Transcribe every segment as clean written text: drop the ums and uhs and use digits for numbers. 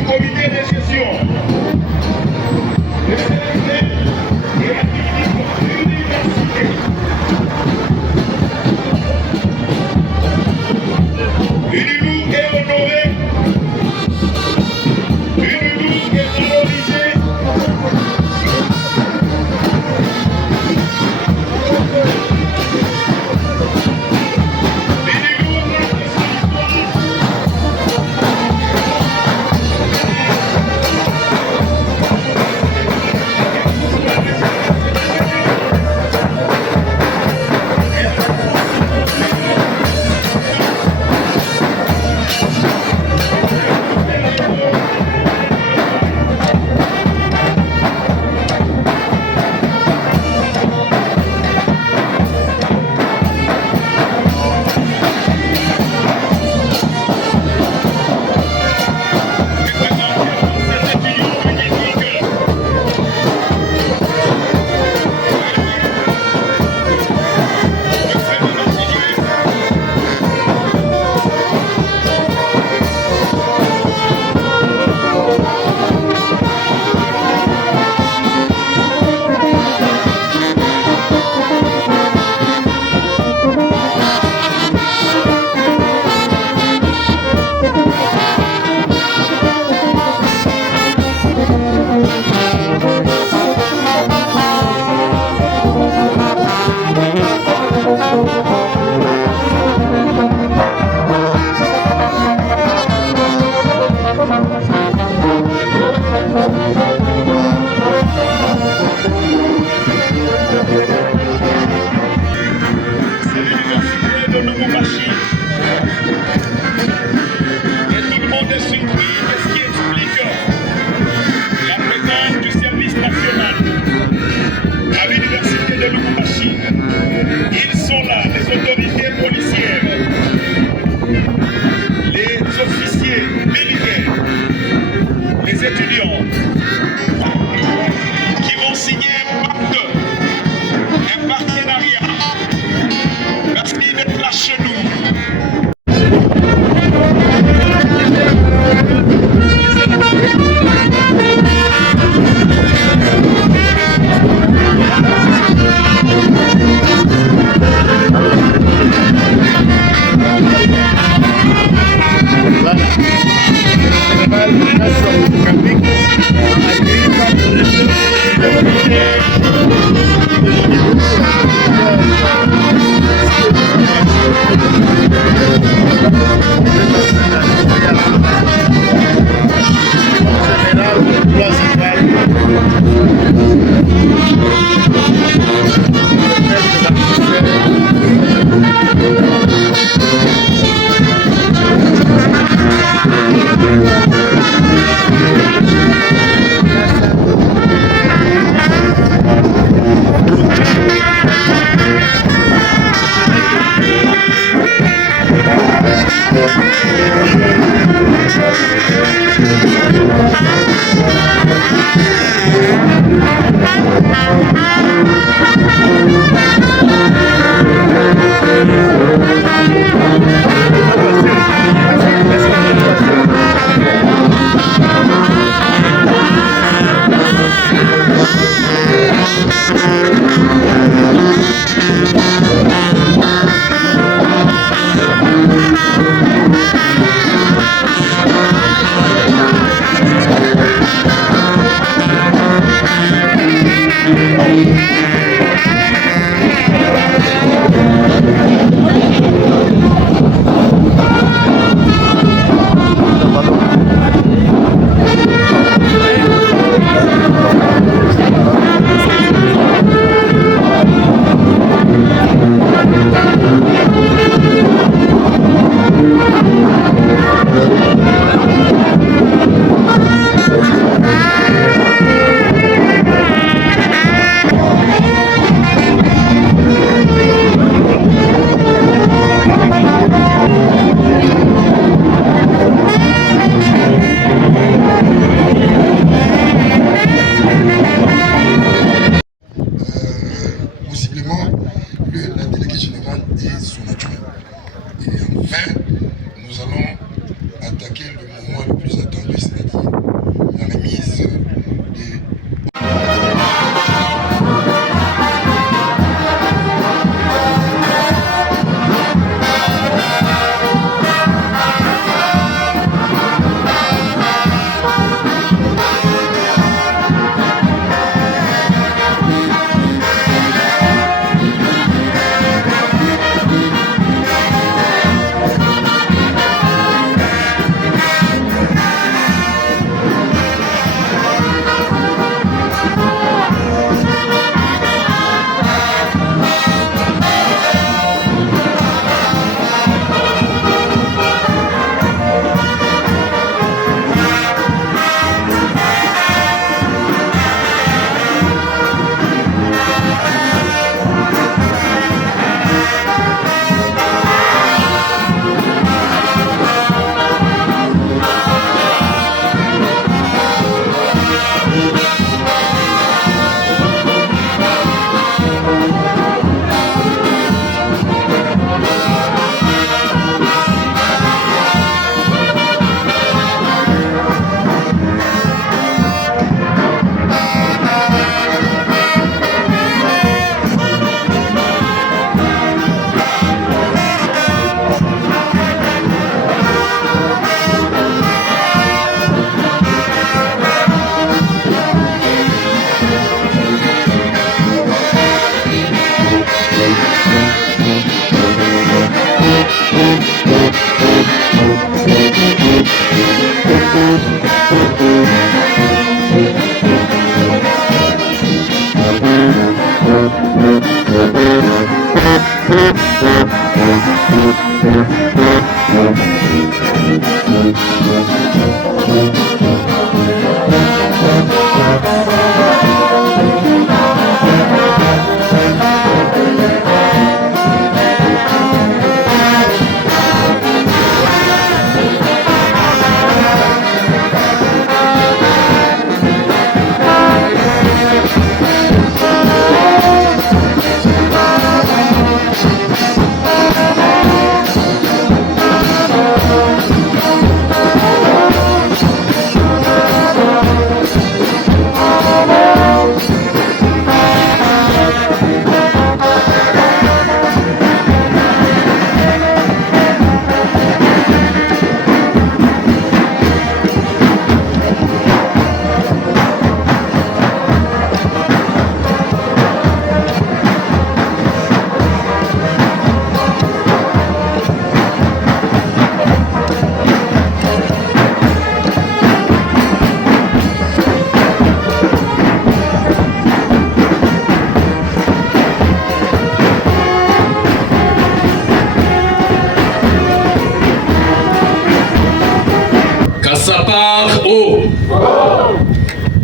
du comité de gestion. Le CNC et l'activité de l'université. Unilou est honoré. Unilou est valorisé.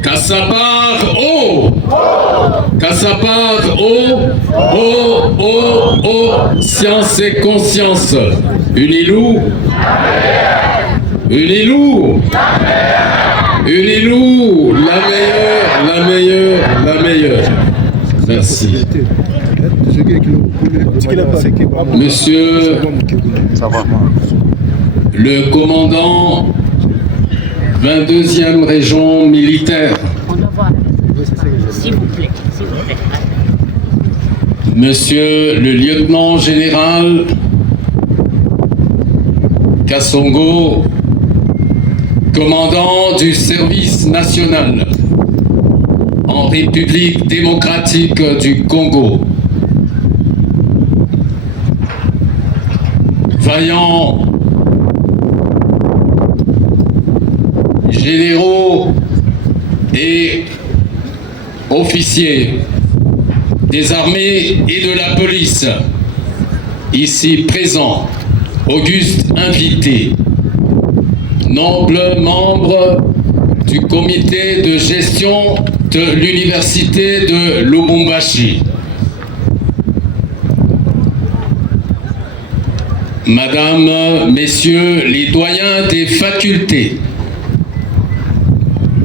Kassabar, oh! Kassabar, oh! Oh, oh, oh! Science et conscience. Unilou! Unilou! Unilou! La meilleure, la meilleure, la meilleure. Merci. Monsieur le commandant 22e région militaire, s'il vous plaît, s'il vous plaît. Monsieur le lieutenant général Kassongo, commandant du service national en République démocratique du Congo, vaillants généraux et officiers des armées et de la police, ici présents, augustes invités, nobles membres du comité de gestion de l'université de Lubumbashi, Madame, Messieurs les doyens des facultés,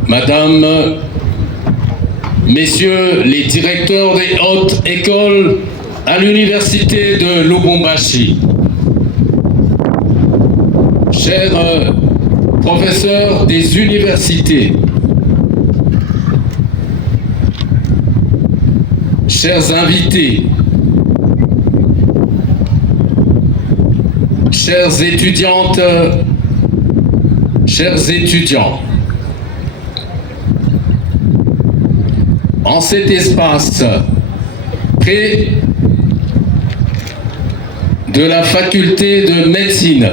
Madame, Messieurs les directeurs des hautes écoles à l'université de Lubumbashi, chers professeurs des universités, chers invités, chères étudiantes, chers étudiants, en cet espace près de la faculté de médecine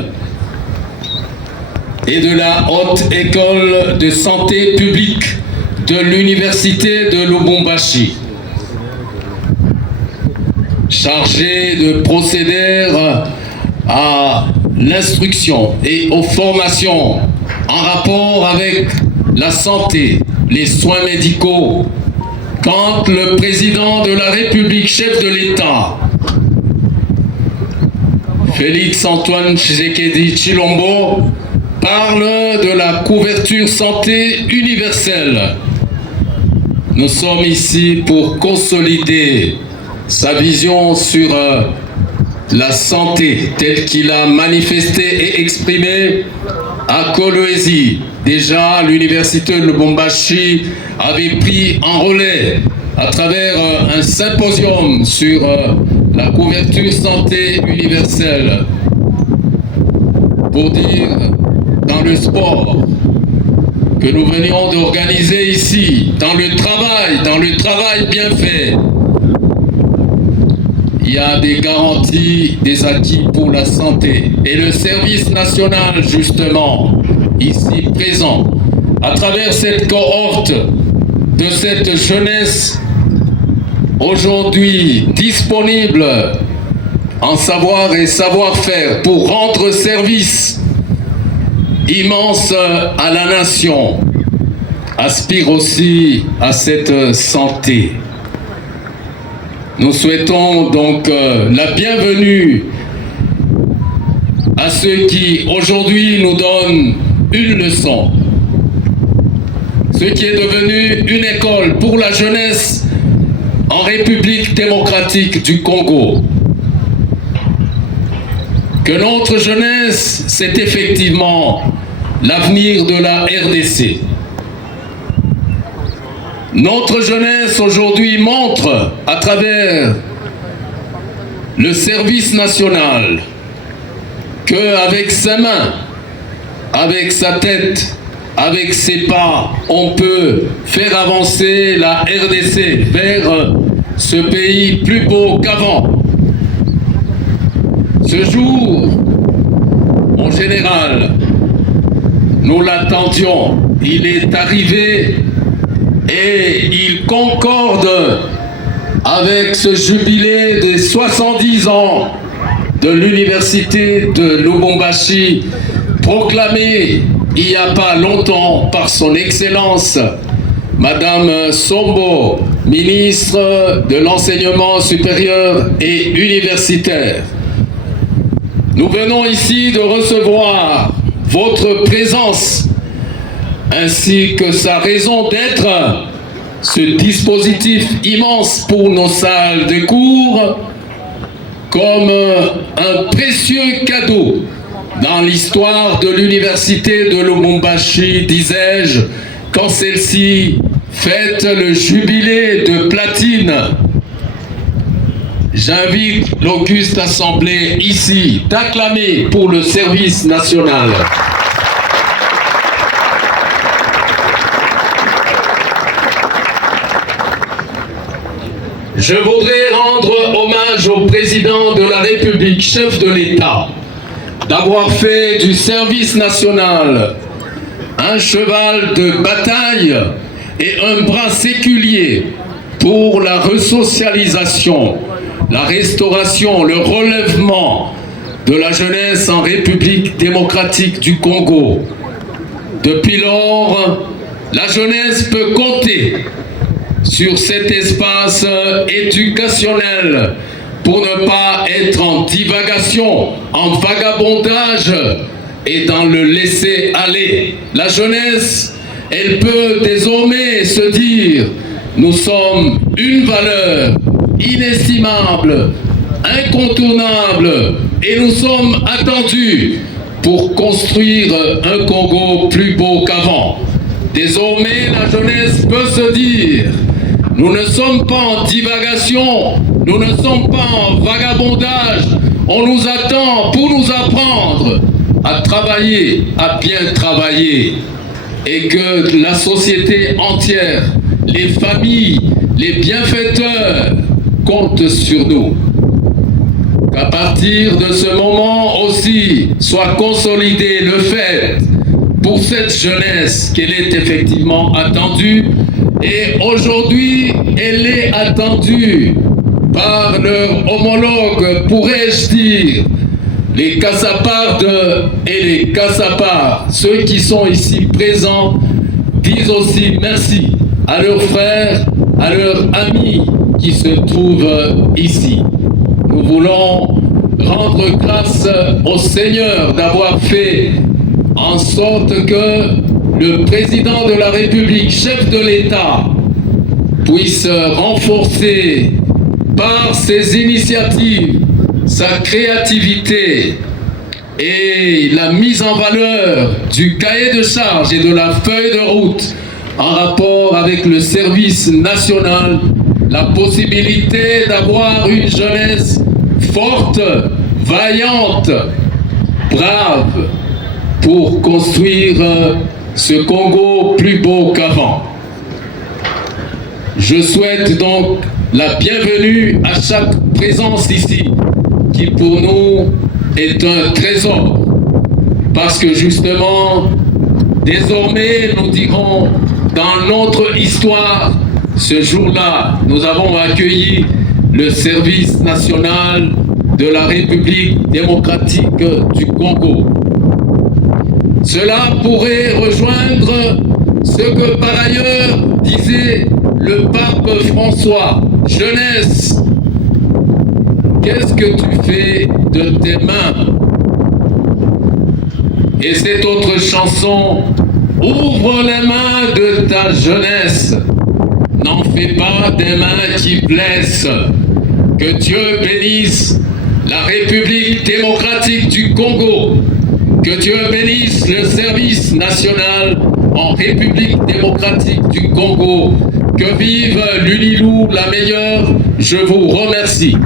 et de la haute école de santé publique de l'université de Lubumbashi, chargé de procéder à l'instruction et aux formations en rapport avec la santé, les soins médicaux, quand le président de la République, chef de l'État, Félix Antoine Tshisekedi Tshilombo, parle de la couverture santé universelle. Nous sommes ici pour consolider sa vision sur la santé telle qu'il a manifesté et exprimé à Kolwezi. Déjà, l'université de Lubumbashi avait pris en relais à travers un symposium sur la couverture santé universelle. Pour dire, dans le sport que nous venions d'organiser ici, dans le travail bien fait, il y a des garanties, des acquis pour la santé. Et le service national, justement, ici présent, à travers cette cohorte de cette jeunesse, aujourd'hui disponible en savoir et savoir-faire pour rendre service immense à la nation, aspire aussi à cette santé. Nous souhaitons donc la bienvenue à ceux qui aujourd'hui nous donnent une leçon, ce qui est devenu une école pour la jeunesse en République démocratique du Congo. Que notre jeunesse, c'est effectivement l'avenir de la RDC. Notre jeunesse aujourd'hui montre à travers le service national qu'avec sa main, avec sa tête, avec ses pas, on peut faire avancer la RDC vers ce pays plus beau qu'avant. Ce jour, mon général, nous l'attendions, il est arrivé et il concorde avec ce jubilé des 70 ans de l'université de Lubumbashi, proclamé il n'y a pas longtemps par son Excellence, Madame Sombo, ministre de l'Enseignement supérieur et universitaire. Nous venons ici de recevoir votre présence ainsi que sa raison d'être, ce dispositif immense pour nos salles de cours, comme un précieux cadeau dans l'histoire de l'université de Lubumbashi, disais-je, quand celle-ci fête le jubilé de platine. J'invite l'auguste assemblée ici d'acclamer pour le service national. Je voudrais rendre hommage au président de la République, chef de l'État, d'avoir fait du service national un cheval de bataille et un bras séculier pour la resocialisation, la restauration, le relèvement de la jeunesse en République démocratique du Congo. Depuis lors, la jeunesse peut compter sur cet espace éducationnel pour ne pas être en divagation, en vagabondage et dans le laisser-aller. La jeunesse, elle peut désormais se dire « Nous sommes une valeur inestimable, incontournable et nous sommes attendus pour construire un Congo plus beau qu'avant. » Désormais, la jeunesse peut se dire « Nous ne sommes pas en divagation, nous ne sommes pas en vagabondage, on nous attend pour nous apprendre à travailler, à bien travailler, et que la société entière, les familles, les bienfaiteurs comptent sur nous. Qu'à partir de ce moment aussi soit consolidé le fait pour cette jeunesse qu'elle est effectivement attendue, et aujourd'hui elle est attendue par leurs homologues, pourrais-je dire, les Kassapardes et les Kassapards. Ceux qui sont ici présents disent aussi merci à leurs frères, à leurs amis qui se trouvent ici. Nous voulons rendre grâce au Seigneur d'avoir fait en sorte que le président de la République, chef de l'État, puisse renforcer par ses initiatives, sa créativité et la mise en valeur du cahier de charge et de la feuille de route en rapport avec le service national, la possibilité d'avoir une jeunesse forte, vaillante, brave, pour construire ce Congo plus beau qu'avant. Je souhaite donc la bienvenue à chaque présence ici, qui pour nous est un trésor, parce que justement, désormais, nous dirons, dans notre histoire, ce jour-là, nous avons accueilli le service national de la République démocratique du Congo. Cela pourrait rejoindre ce que par ailleurs disait le pape François. Jeunesse, qu'est-ce que tu fais de tes mains? Et cette autre chanson, ouvre les mains de ta jeunesse, n'en fais pas des mains qui blessent. Que Dieu bénisse la République démocratique du Congo, que Dieu bénisse le service national en République démocratique du Congo, que vive l'UNILOU la meilleure. Je vous remercie.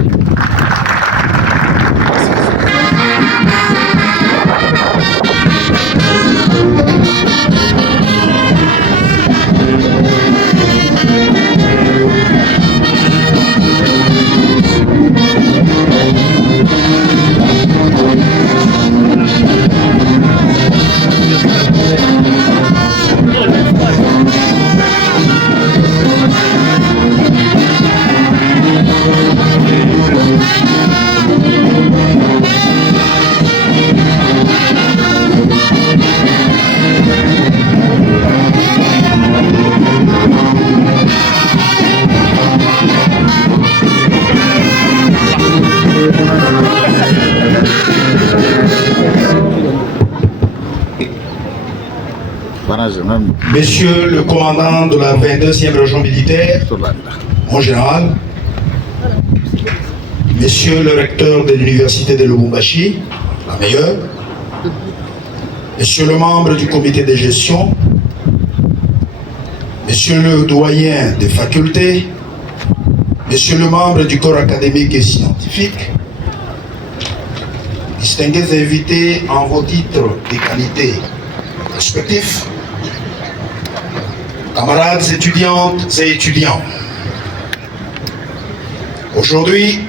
Thank you. Monsieur le commandant de la 22e région militaire, mon général, Monsieur le recteur de l'université de Lubumbashi, la meilleure, Monsieur le membre du comité de gestion, Monsieur le doyen des facultés, Monsieur le membre du corps académique et scientifique, distingués invités en vos titres de qualité respectifs, camarades étudiantes et étudiants, aujourd'hui,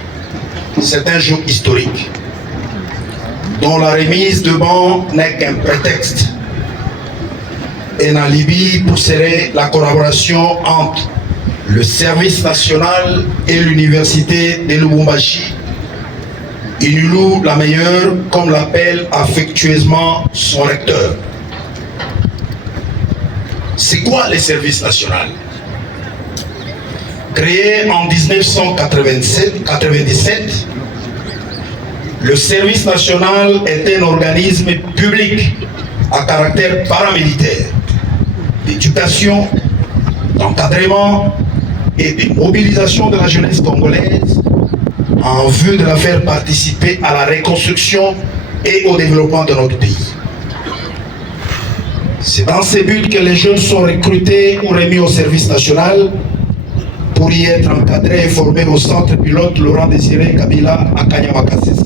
c'est un jour historique dont la remise de banc n'est qu'un prétexte, un alibi pour serrer la collaboration entre le service national et l'université de Lubumbashi, Inulu la meilleure, comme l'appelle affectueusement son recteur. C'est quoi le service national? Créé en 1997, le service national est un organisme public à caractère paramilitaire, d'éducation, d'encadrement et de mobilisation de la jeunesse congolaise en vue de la faire participer à la reconstruction et au développement de notre pays. C'est dans ces buts que les jeunes sont recrutés ou remis au service national pour y être encadrés et formés au centre pilote Laurent Désiré Kabila à Kanyamakasese.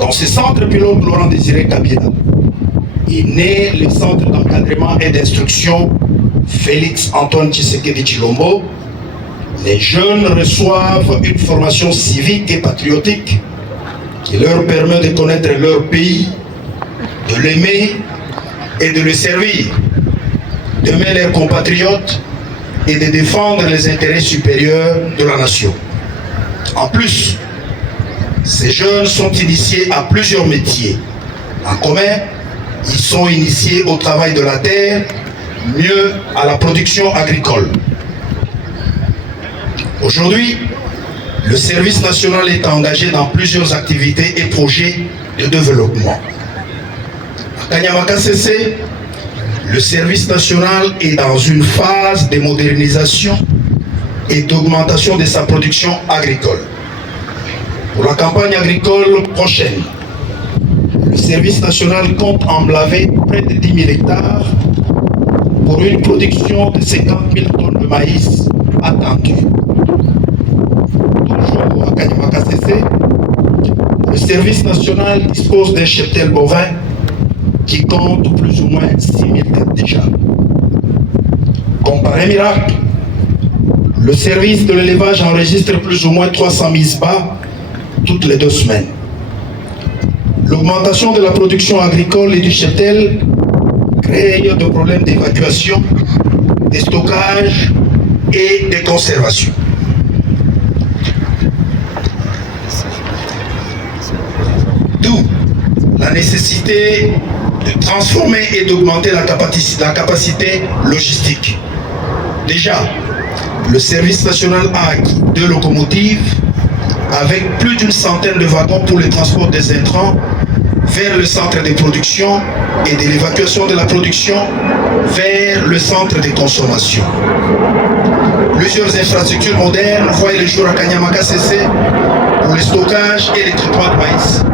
Dans ce centre pilote Laurent Désiré Kabila est né le centre d'encadrement et d'instruction Félix Antoine Tshisekedi Tshilombo. Les jeunes reçoivent une formation civique et patriotique qui leur permet de connaître leur pays, de l'aimer et de le servir, d'aimer leurs compatriotes et de défendre les intérêts supérieurs de la nation. En plus, ces jeunes sont initiés à plusieurs métiers. En commun, ils sont initiés au travail de la terre, mieux à la production agricole. Aujourd'hui, le service national est engagé dans plusieurs activités et projets de développement. À Kanyamakasese, le service national est dans une phase de modernisation et d'augmentation de sa production agricole. Pour la campagne agricole prochaine, le service national compte emblaver près de 10 000 hectares pour une production de 50 000 tonnes de maïs attendue. Toujours à Kanyamakasese, le service national dispose d'un cheptel bovin qui compte plus ou moins 6 000 têtes déjà. Comme par un miracle, le service de l'élevage enregistre plus ou moins 300 mises bas toutes les 2 semaines. L'augmentation de la production agricole et du cheptel crée des problèmes d'évacuation, de stockage et de conservation. D'où la nécessité de transformer et d'augmenter la capacité logistique. Déjà, le service national a acquis 2 locomotives avec plus d'une centaine de wagons pour le transport des intrants vers le centre de production et de l'évacuation de la production vers le centre de consommation. Plusieurs infrastructures modernes voient le jour à Kanyamakasese pour le stockage et le traitement de maïs.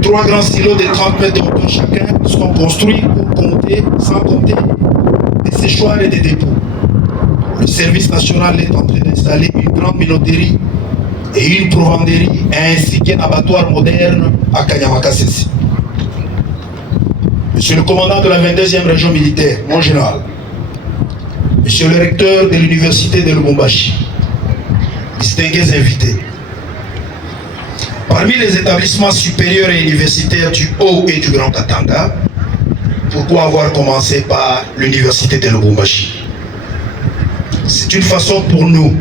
3 grands silos de 30 mètres de hauteur chacun sont construits sans compter des séchoirs et des dépôts. Le service national est en train d'installer une grande minoterie et une provenderie ainsi qu'un abattoir moderne à Kanyamakasese. Monsieur le commandant de la 22e région militaire, mon général, Monsieur le recteur de l'université de Lubumbashi, distingués invités, parmi les établissements supérieurs et universitaires du Haut et du Grand Katanga, pourquoi avoir commencé par l'université de Lubumbashi? C'est une façon pour nous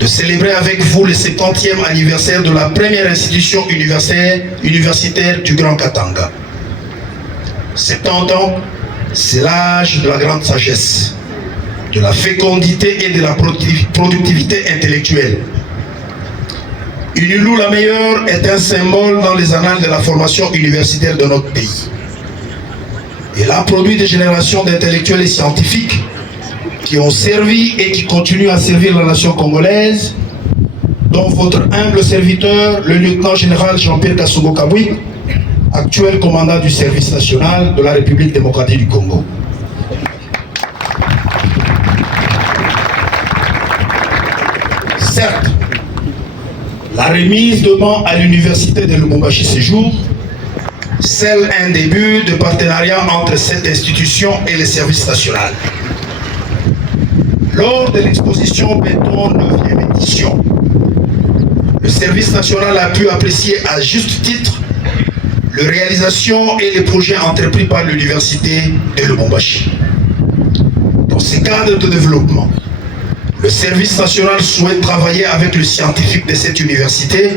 de célébrer avec vous le 70e anniversaire de la première institution universitaire du Grand Katanga. 70 ans, c'est l'âge de la grande sagesse, de la fécondité et de la productivité intellectuelle. Unilou la meilleure est un symbole dans les annales de la formation universitaire de notre pays. Elle a produit des générations d'intellectuels et scientifiques qui ont servi et qui continuent à servir la nation congolaise, dont votre humble serviteur, le lieutenant-général Jean-Pierre Kassogo Kabouik, actuel commandant du service national de la République démocratique du Congo. Certes, la remise de bancs à l'université de Lubumbashi ce jour scelle un début de partenariat entre cette institution et le service national. Lors de l'exposition Béton 9e édition, le service national a pu apprécier à juste titre les réalisations et les projets entrepris par l'université de Lubumbashi. Dans ces cadres de développement, le service national souhaite travailler avec les scientifiques de cette université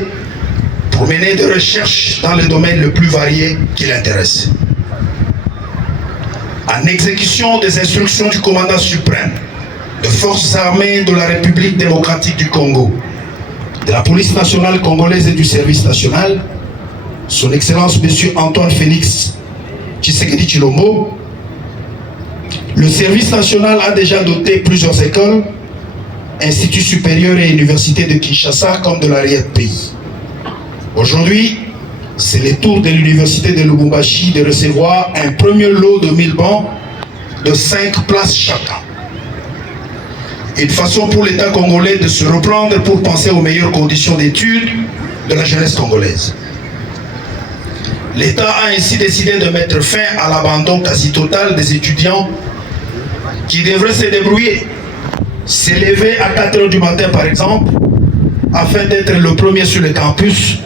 pour mener des recherches dans les domaines les plus variés qui l'intéressent. En exécution des instructions du commandant suprême des forces armées de la République démocratique du Congo, de la police nationale congolaise et du service national, son Excellence M. Antoine Félix Tshisekedi Tshilombo, le service national a déjà doté plusieurs écoles, instituts supérieurs et universités de Kinshasa comme de l'arrière-pays. Aujourd'hui, c'est le tour de l'université de Lubumbashi de recevoir un premier lot de 1000 bancs de 5 places chacun. Une façon pour l'État congolais de se reprendre pour penser aux meilleures conditions d'études de la jeunesse congolaise. L'État a ainsi décidé de mettre fin à l'abandon quasi total des étudiants qui devraient se débrouiller, s'élever à 4 h du matin par exemple, afin d'être le premier sur le campus,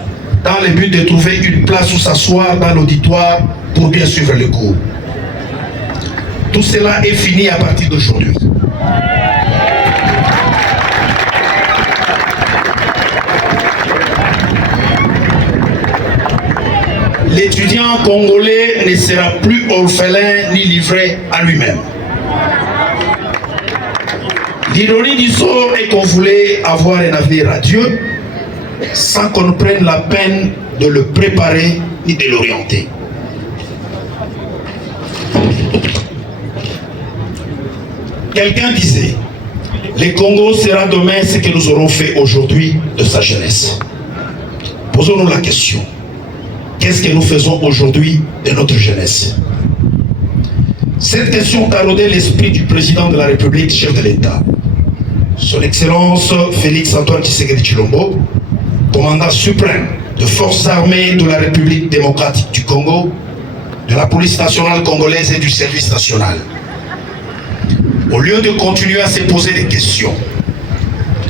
dans le but de trouver une place où s'asseoir dans l'auditoire pour bien suivre le cours. Tout cela est fini à partir d'aujourd'hui. L'étudiant congolais ne sera plus orphelin ni livré à lui-même. L'ironie du sort est qu'on voulait avoir un avenir radieux sans qu'on prenne la peine de le préparer ni de l'orienter. Quelqu'un disait, le Congo sera demain ce que nous aurons fait aujourd'hui de sa jeunesse. Posons-nous la question. Qu'est-ce que nous faisons aujourd'hui de notre jeunesse? Cette question taraudait l'esprit du président de la République, chef de l'État, son Excellence Félix Antoine Tshisekedi Tshilombo, commandant suprême des forces armées de la République démocratique du Congo, de la police nationale congolaise et du service national. Au lieu de continuer à se poser des questions,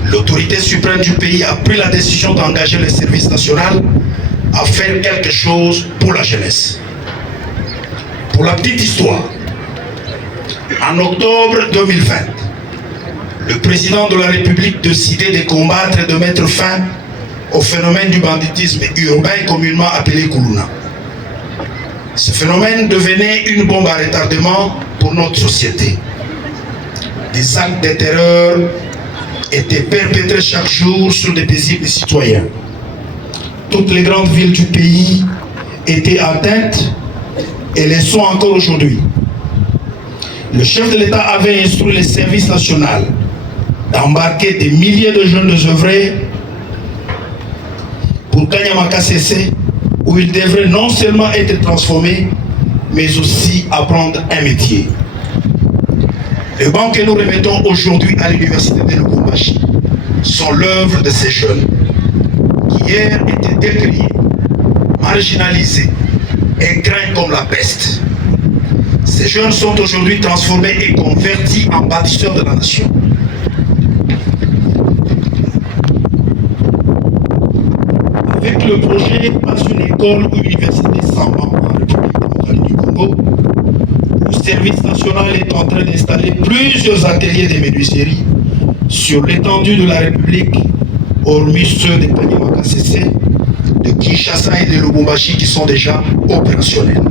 l'autorité suprême du pays a pris la décision d'engager le service national à faire quelque chose pour la jeunesse. Pour la petite histoire, en octobre 2020, le président de la République décidait de combattre et de mettre fin au phénomène du banditisme urbain communément appelé Kuluna. Ce phénomène devenait une bombe à retardement pour notre société. Des actes de terreur étaient perpétrés chaque jour sur des paisibles citoyens. Toutes les grandes villes du pays étaient atteintes et le sont encore aujourd'hui. Le chef de l'État avait instruit le service national d'embarquer des milliers de jeunes désœuvrés pour Kanyamaka CC, où ils devraient non seulement être transformés, mais aussi apprendre un métier. Les bancs que nous remettons aujourd'hui à l'université de Lubumbashi sont l'œuvre de ces jeunes qui hier étaient décriés, marginalisés et craints comme la peste. Ces jeunes sont aujourd'hui transformés et convertis en bâtisseurs de la nation. Avec le projet Passe une école ou université sans banc en République démocratique du Congo, le service national est en train d'installer plusieurs ateliers de menuiserie sur l'étendue de la République, hormis ceux de Kanyamaka CC, de Kinshasa et de Lubumbashi qui sont déjà opérationnels.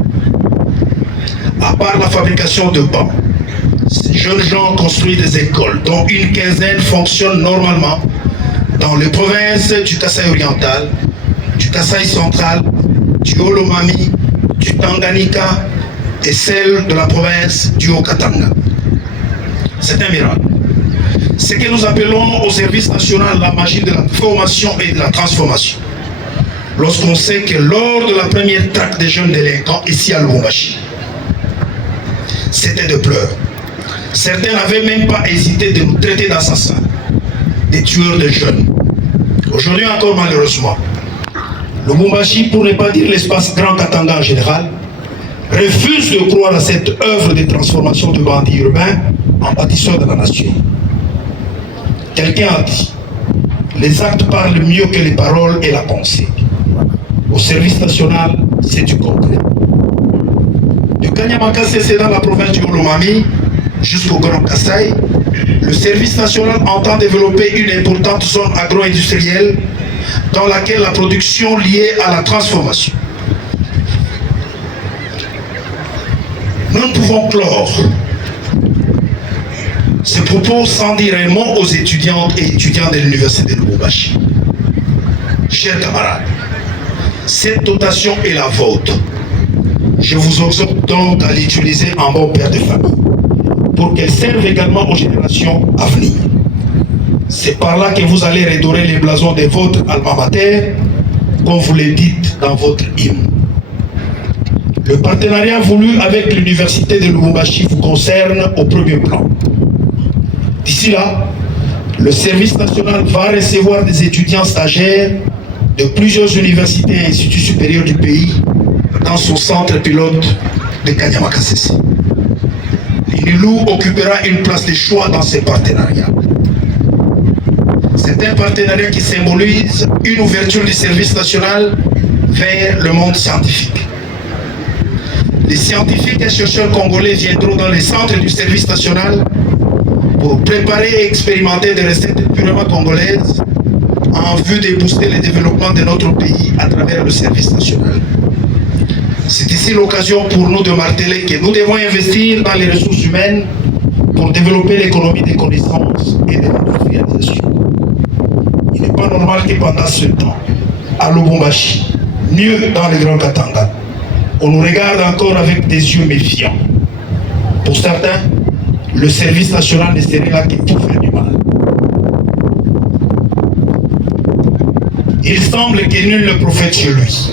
À part la fabrication de bancs, ces jeunes gens construisent des écoles dont une quinzaine fonctionnent normalement dans les provinces du Kasaï oriental, du Kasaï central, du Haut-Lomami, du Tanganyika et celle de la province du Haut-Katanga. C'est un miracle. Ce que nous appelons au service national la magie de la formation et de la transformation. Lorsqu'on sait que lors de la première traque des jeunes délinquants ici à Lubumbashi, c'était de pleurs. Certains n'avaient même pas hésité de nous traiter d'assassins, des tueurs de jeunes. Aujourd'hui encore malheureusement, Lubumbashi, pour ne pas dire l'espace Grand Katanga en général, refuse de croire à cette œuvre de transformation de bandits urbains en bâtisseurs de la nation. Quelqu'un a dit, les actes parlent mieux que les paroles et la pensée. Au service national, c'est du concret. Du Kanyamakase, c'est dans la province du Haut-Lomami, jusqu'au Grand Kasaï, le service national entend développer une importante zone agro-industrielle dans laquelle la production liée à la transformation. Nous ne pouvons clore ce propos sans dire un mot aux étudiantes et étudiants de l'université de Lubumbashi. Chers camarades, cette dotation est la vôtre. Je vous exhorte donc à l'utiliser en bon père de famille pour qu'elle serve également aux générations à venir. C'est par là que vous allez redorer les blasons de votre alma mater, comme vous le dites dans votre hymne. Le partenariat voulu avec l'université de Lubumbashi vous concerne au premier plan. D'ici là, le service national va recevoir des étudiants stagiaires de plusieurs universités et instituts supérieurs du pays dans son centre pilote de Kanyamakasese. L'INULU occupera une place de choix dans ces partenariats. C'est un partenariat qui symbolise une ouverture du service national vers le monde scientifique. Les scientifiques et chercheurs congolais viendront dans les centres du service national pour préparer et expérimenter des recettes purement congolaises en vue de booster le développement de notre pays à travers le service national. C'est ici l'occasion pour nous de marteler que nous devons investir dans les ressources humaines pour développer l'économie des connaissances et de l'industrialisation. Il n'est pas normal que pendant ce temps, à Lubumbashi, mieux dans le Grand Katanga, on nous regarde encore avec des yeux méfiants. Pour certains, le service national ne serait là que pour faire du mal. Il semble que nul ne prophète chez lui.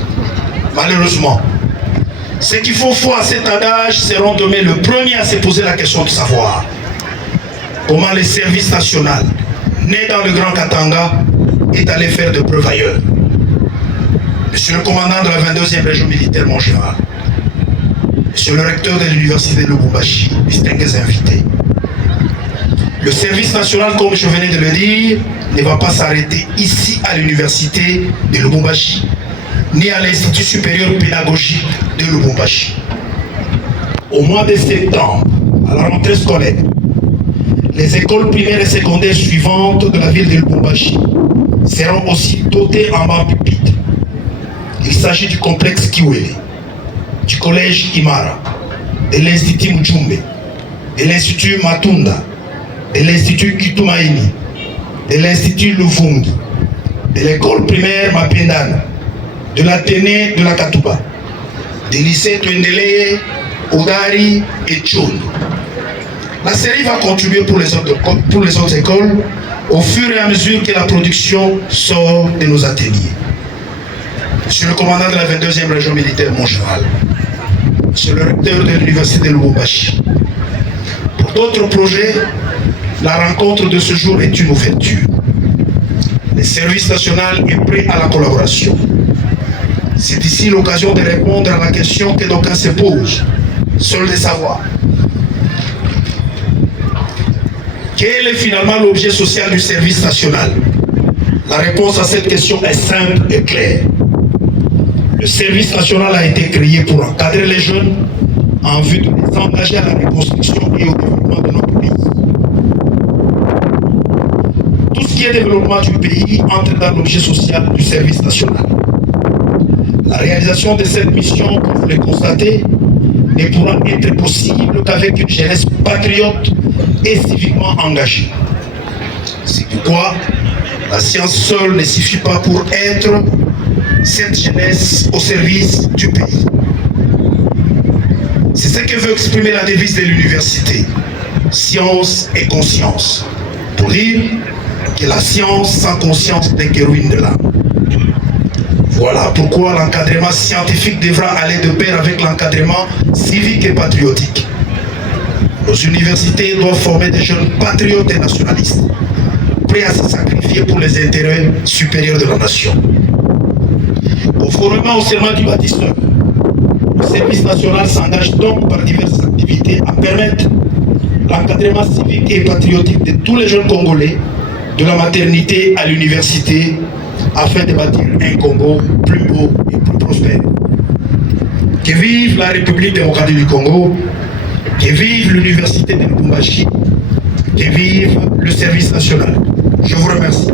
Malheureusement, ceux qui font foi à cet adage seront demain le premier à se poser la question de savoir comment le service national, né dans le Grand Katanga, est allé faire de preuves ailleurs. Monsieur le commandant de la 22e région militaire, mon général, Monsieur le recteur de l'université de Lubumbashi, distingués invités, le service national, comme je venais de le dire, ne va pas s'arrêter ici à l'université de Lubumbashi, ni à l'Institut supérieur pédagogique de Lubumbashi. Au mois de septembre, à la rentrée scolaire, les écoles primaires et secondaires suivantes de la ville de Lubumbashi seront aussi dotées en bancs pupitres. Il s'agit du complexe Kiwele, du collège Imara, de l'Institut Mujumbe, de l'Institut Matunda, de l'Institut Kitumaini, de l'Institut Luvungi, de l'école primaire Mapendana, de l'Athénée de la Katuba, des lycées Twendeleye, Odari et Tchoun. La série va contribuer pour les autres écoles au fur et à mesure que la production sort de nos ateliers. Monsieur le commandant de la 22e région militaire, mon général, Monsieur le recteur de l'université de Lubumbashi, pour d'autres projets, la rencontre de ce jour est une ouverture. Le service national est prêt à la collaboration. C'est ici l'occasion de répondre à la question que d'aucuns se posent, seul de savoir. Quel est finalement l'objet social du service national? La réponse à cette question est simple et claire. Le service national a été créé pour encadrer les jeunes en vue de les engager à la reconstruction et au développement de notre pays. Tout ce qui est développement du pays entre dans l'objet social du service national. La réalisation de cette mission, comme vous le constatez, ne pourra être possible qu'avec une jeunesse patriote et civiquement engagée. C'est pourquoi La science seule ne suffit pas pour être cette jeunesse au service du pays. C'est ce que veut exprimer la devise de l'université. Science et conscience. Pour dire que la science sans conscience n'est que ruine de l'âme. Voilà pourquoi l'encadrement scientifique devra aller de pair avec l'encadrement civique et patriotique. Nos universités doivent former des jeunes patriotes et nationalistes, prêts à se sacrifier pour les intérêts supérieurs de la nation. Conformément au serment du bâtisseur, le service national s'engage donc par diverses activités à permettre l'encadrement civique et patriotique de tous les jeunes Congolais, de la maternité à l'université, afin de bâtir un Congo plus beau et plus prospère. Que vive la République démocratique du Congo, que vive l'université de Lubumbashi, que vive le service national. Je vous remercie.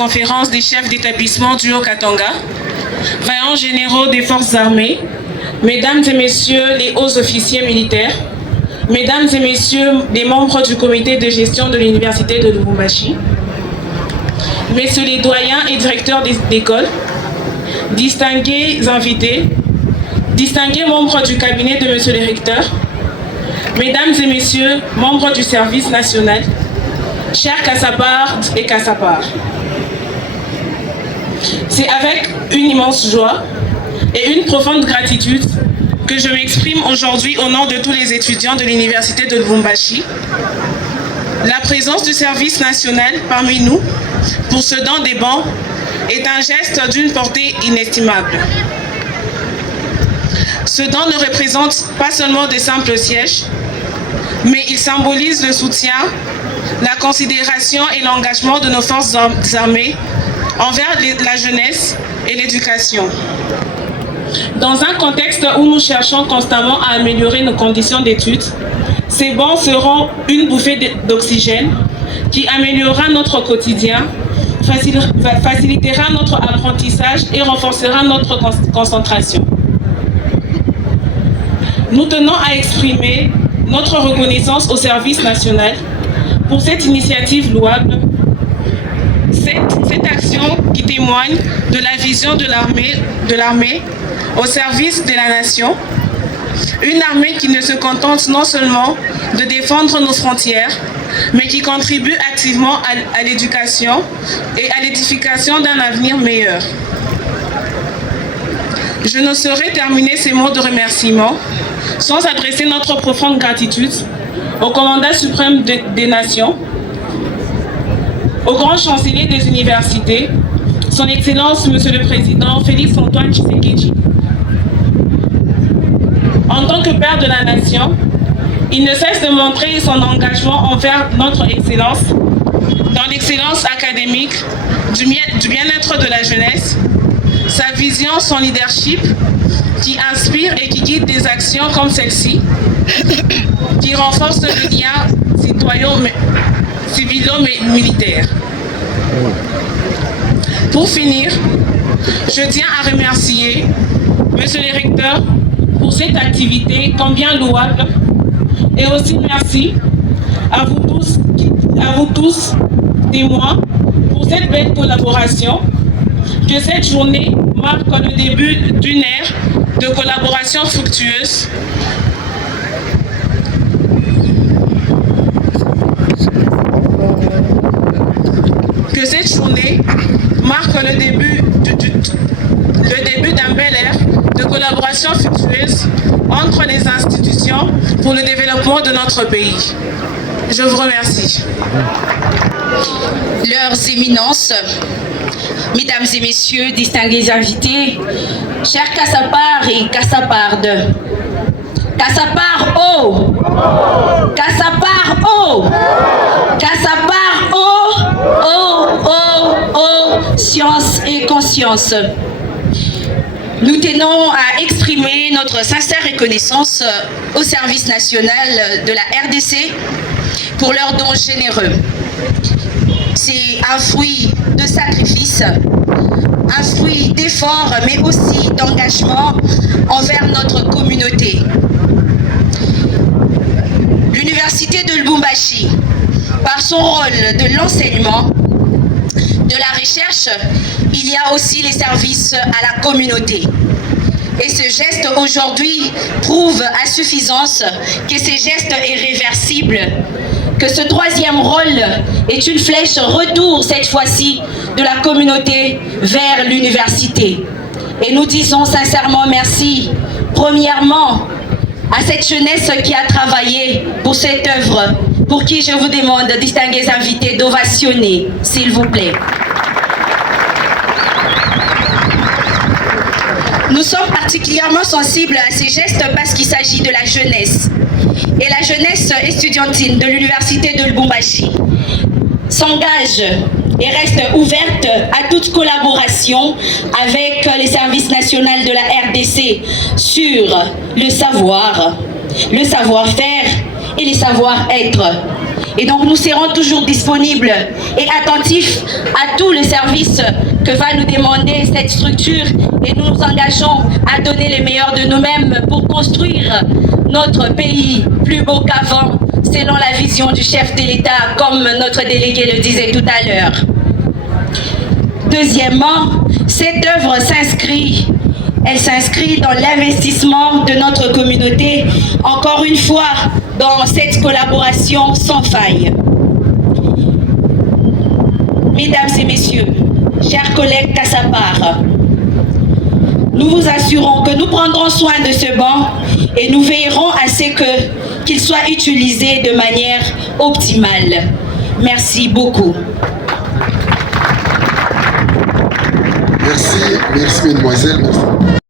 conférence des chefs d'établissement du Haut-Katanga, vaillants généraux des forces armées, mesdames et messieurs les hauts officiers militaires, mesdames et messieurs les membres du comité de gestion de l'université de Lubumbashi, messieurs les doyens et directeurs d'école, distingués invités, distingués membres du cabinet de monsieur le recteur, mesdames et messieurs membres du service national, chers Kassapards et Kassapars. C'est avec une immense joie et une profonde gratitude que je m'exprime aujourd'hui au nom de tous les étudiants de l'université de Lubumbashi. La présence du service national parmi nous, pour ce don des bancs, est un geste d'une portée inestimable. Ce don ne représente pas seulement des simples sièges, mais il symbolise le soutien, la considération et l'engagement de nos forces armées envers la jeunesse et l'éducation. Dans un contexte où nous cherchons constamment à améliorer nos conditions d'études, ces bancs seront une bouffée d'oxygène qui améliorera notre quotidien, facilitera notre apprentissage et renforcera notre concentration. Nous tenons à exprimer notre reconnaissance au service national pour cette initiative louable, cette action qui témoigne de la vision de l'armée au service de la nation, une armée qui ne se contente non seulement de défendre nos frontières, mais qui contribue activement à l'éducation et à l'édification d'un avenir meilleur. Je ne saurais terminer ces mots de remerciement sans adresser notre profonde gratitude au commandant suprême des nations, au grand chancelier des universités, son Excellence Monsieur le Président Félix Antoine Tshisekedi. En tant que père de la nation, il ne cesse de montrer son engagement envers notre excellence, dans l'excellence académique, du bien-être de la jeunesse, sa vision, son leadership, qui inspire et qui guide des actions comme celle-ci, qui renforce le lien civilo-militaire. Pour finir, je tiens à remercier Monsieur le Recteur pour cette activité combien louable et aussi merci à vous tous témoins pour cette belle collaboration. Que cette journée marque le début d'une ère de collaboration fructueuse. Que cette journée marque le début d'un bel ère de collaboration fructueuse entre les institutions pour le développement de notre pays. Je vous remercie. Leurs éminences, mesdames et messieurs, distingués invités, chers Kassapars et Kassapardes, Kassapars haut, Kassapars haut, Kassapars haut, haut, haut, haut, science et conscience. Nous tenons à exprimer notre sincère reconnaissance au service national de la RDC pour leurs dons généreux. C'est un fruit de sacrifice, un fruit d'effort, mais aussi d'engagement envers notre communauté. L'université de Lubumbashi, par son rôle de l'enseignement, de la recherche, il y a aussi les services à la communauté. Et ce geste aujourd'hui prouve à suffisance que ce geste est réversible, que ce troisième rôle est une flèche retour cette fois-ci de la communauté vers l'université. Et nous disons sincèrement merci, premièrement, à cette jeunesse qui a travaillé pour cette œuvre, pour qui je vous demande, distingués invités, d'ovationner, s'il vous plaît. Nous sommes particulièrement sensibles à ces gestes parce qu'il s'agit de la jeunesse. Et la jeunesse estudiantine de l'université de Lubumbashi s'engage et reste ouverte à toute collaboration avec les services nationaux de la RDC sur le savoir, le savoir-faire et les savoir-être. Et donc nous serons toujours disponibles et attentifs à tous les services que va nous demander cette structure et nous nous engageons à donner le meilleur de nous-mêmes pour construire notre pays plus beau qu'avant, selon la vision du chef de l'État, comme notre délégué le disait tout à l'heure. Deuxièmement, cette œuvre s'inscrit dans l'investissement de notre communauté, encore une fois, dans cette collaboration sans faille. Mesdames et messieurs, chers collègues Kassapar, nous vous assurons que nous prendrons soin de ce banc et nous veillerons à ce qu'il soit utilisé de manière optimale. Merci beaucoup. Merci, merci mesdemoiselles. Merci.